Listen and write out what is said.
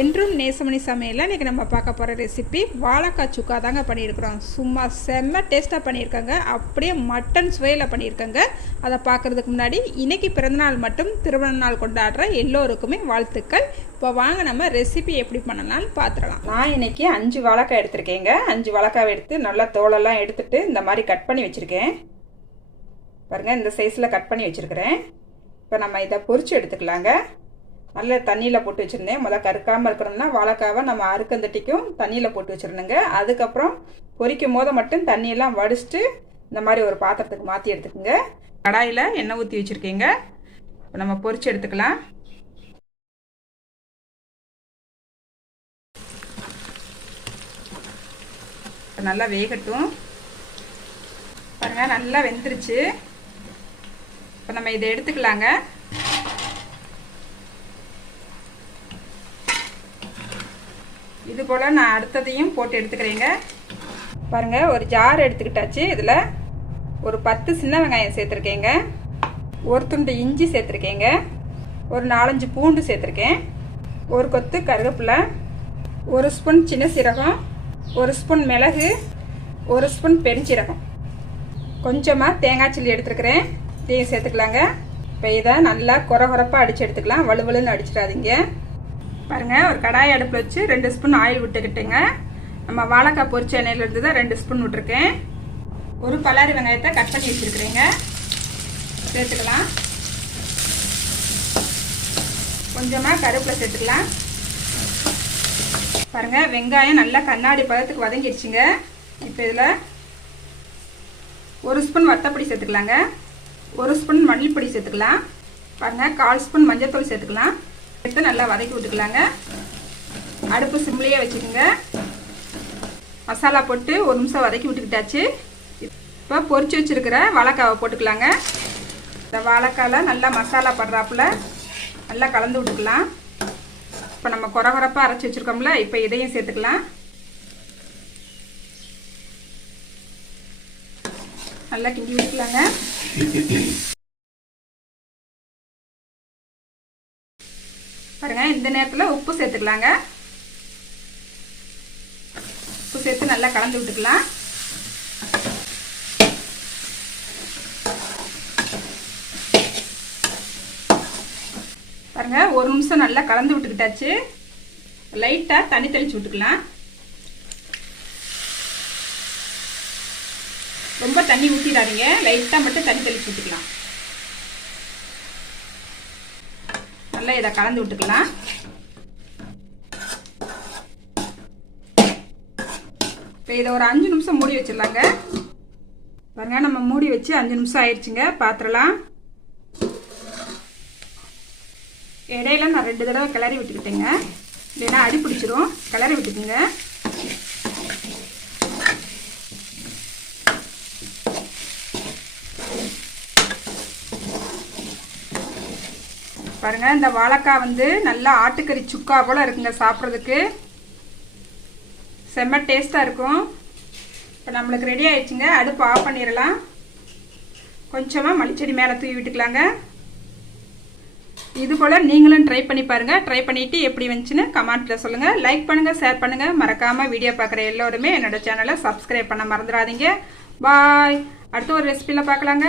என்றும் நேசமணி சமையலில் இன்றைக்கி நம்ம பார்க்க போகிற ரெசிபி வாழைக்காய் சுக்கா தாங்க பண்ணியிருக்கிறோம். சும்மா செம்ம டேஸ்ட்டாக பண்ணியிருக்காங்க. அப்படியே மட்டன் சுவையில் பண்ணியிருக்காங்க. அதை பார்க்குறதுக்கு முன்னாடி இன்றைக்கி பிறந்தநாள் மட்டும் திருமண நாள் கொண்டாடுற எல்லோருக்குமே வாழ்த்துக்கள். இப்போ வாங்க நம்ம ரெசிபி எப்படி பண்ணலாம்னு பார்த்துடலாம். நான் இன்றைக்கி 5 வாழைக்காய் எடுத்திருக்கேங்க. 5 வாழைக்காய் எடுத்து நல்லா தோலெல்லாம் எடுத்துட்டு இந்த மாதிரி கட் பண்ணி வச்சுருக்கேன். பாருங்கள், இந்த சைஸில் கட் பண்ணி வச்சுருக்கிறேன். இப்போ நம்ம இதை பொரிச்சு எடுத்துக்கலாங்க. நல்ல தண்ணியில் போட்டு வச்சுருந்தேன். முதல்ல கருக்காமல் இருக்கணும்னா வாழைக்காவை நம்ம அறுக்கந்தட்டிக்கும் தண்ணியில் போட்டு வச்சுருந்தேங்க. அதுக்கப்புறம் பொரிக்கும் போது மட்டும் தண்ணியெல்லாம் வடிச்சிட்டு இந்த மாதிரி ஒரு பாத்திரத்துக்கு மாற்றி எடுத்துக்கோங்க. கடாயில் எண்ணெய் ஊற்றி வச்சுருக்கேங்க. இப்போ நம்ம பொரிச்சு எடுத்துக்கலாம். நல்லா வேகட்டும். பாருங்கள், நல்லா வெந்துருச்சு. இப்போ நம்ம இதை எடுத்துக்கலாங்க. இது போல் நான் அடுத்ததையும் போட்டு எடுத்துக்கிறேங்க. பாருங்கள், ஒரு ஜார் எடுத்துக்கிட்டாச்சு. இதில் ஒரு 10 சின்ன வெங்காயம் சேர்த்துருக்கேங்க. ஒரு துண்டு இஞ்சி சேர்த்துருக்கேங்க. ஒரு 4-5 பூண்டு சேர்த்துருக்கேன். ஒரு கொத்து கருவேப்பிலை, 1 ஸ்பூன் சின்ன சீரகம், 1 ஸ்பூன் மிளகு, 1 ஸ்பூன் பெருஞ்சீரகம், கொஞ்சமாக தேங்காய் சில்லி எடுத்துருக்கிறேன். இதையும் சேர்த்துக்கலாங்க. இப்போ இதை நல்லா குறப்பாக அடித்து எடுத்துக்கலாம். வலுவலுன்னு அடிச்சிடாதீங்க. பாருங்கள், ஒரு கடாய் அடுப்பில் வச்சு 2 ஸ்பூன் ஆயில் விட்டுக்கிட்டுங்க. நம்ம வாழைக்காய் பொரிச்ச எண்ணெயிலேருந்து தான் 2 ஸ்பூன் விட்டுருக்கேன். ஒரு பல்லாரி வெங்காயத்தை கட் பண்ணி வச்சுருக்கிறேங்க. சேர்த்துக்கலாம். கொஞ்சமாக கருவேப்பிலை சேர்த்துக்கலாம். பாருங்கள், வெங்காயம் நல்லா கண்ணாடி பதத்துக்கு வதங்கிடுச்சுங்க. இப்போ இதில் 1 ஸ்பூன் வத்தப்பொடி சேர்த்துக்கலாங்க. 1 ஸ்பூன் மல்லிப்பொடி சேர்த்துக்கலாம். பாருங்கள், 1/4 ஸ்பூன் மஞ்சள்தூள் சேர்த்துக்கலாம். எடுத்து நல்லா வதக்கி விட்டுக்கலாங்க. அடுப்பு சிம்லேயே வச்சுக்கோங்க. மசாலா போட்டு 1 நிமிஷம் வதக்கி விட்டுக்கிட்டாச்சு. இப்போ பொரிச்சு வச்சுருக்கிற வாழைக்காவை போட்டுக்கலாங்க. இந்த வாழைக்காயில் நல்லா மசாலா படுறாப்புல நல்லா கலந்து விட்டுக்கலாம். இப்போ நம்ம குறப்பாக அரைச்சி வச்சுருக்கோம்ல, இப்போ இதையும் சேர்த்துக்கலாம். நல்லா கிண்டி விட்டுக்கலாங்க. பாருங்க, இந்த நேரத்தில் உப்பு சேர்த்துக்கலாங்க. உப்பு சேர்த்து நல்லா கலந்து விட்டுக்கலாம். பாருங்க, 1 நிமிஷம் நல்லா கலந்து விட்டுக்கிட்டாச்சு. லைட்டாக தண்ணி தெளிச்சு விட்டுக்கலாம். ரொம்ப தண்ணி ஊற்றிடாதீங்க, லைட்டாக மட்டும் தண்ணி தெளிச்சு விட்டுக்கலாம். நல்லா இதை கலந்து விட்டுக்கலாம். இப்போ இதை ஒரு 5 நிமிஷம் மூடி வச்சிடலாங்க. பாருங்க, நம்ம மூடி வச்சு 5 நிமிஷம் ஆயிடுச்சுங்க. பாத்திரலாம். இடையில நான் 2 தடவை கிளறி விட்டுக்கிட்டேங்க, இல்லைன்னா அடி பிடிச்சிரும். கிளறி விட்டுக்குங்க. பாருங்க, இந்த வாழைக்காய் வந்து நல்லா ஆட்டுக்கறி சுக்கா போல் இருக்குங்க. சாப்பிட்றதுக்கு செம்ம டேஸ்ட்டாக இருக்கும். இப்போ நம்மளுக்கு ரெடி ஆயிடுச்சுங்க. அடுப்பு ஆஃப் பண்ணிடலாம். கொஞ்சமாக மல்லிச்செடி மேலே தூவி விட்டுக்கலாங்க. இது போல் நீங்களும் ட்ரை பண்ணி பாருங்கள். ட்ரை பண்ணிவிட்டு எப்படி வந்துச்சுன்னு கமெண்ட்டில் சொல்லுங்கள். லைக் பண்ணுங்கள், ஷேர் பண்ணுங்கள். மறக்காமல் வீடியோ பார்க்குற எல்லோருமே என்னோட சேனலை சப்ஸ்கிரைப் பண்ண மறந்துடாதீங்க. பாய். அடுத்த ஒரு ரெசிபியில் பார்க்கலாங்க.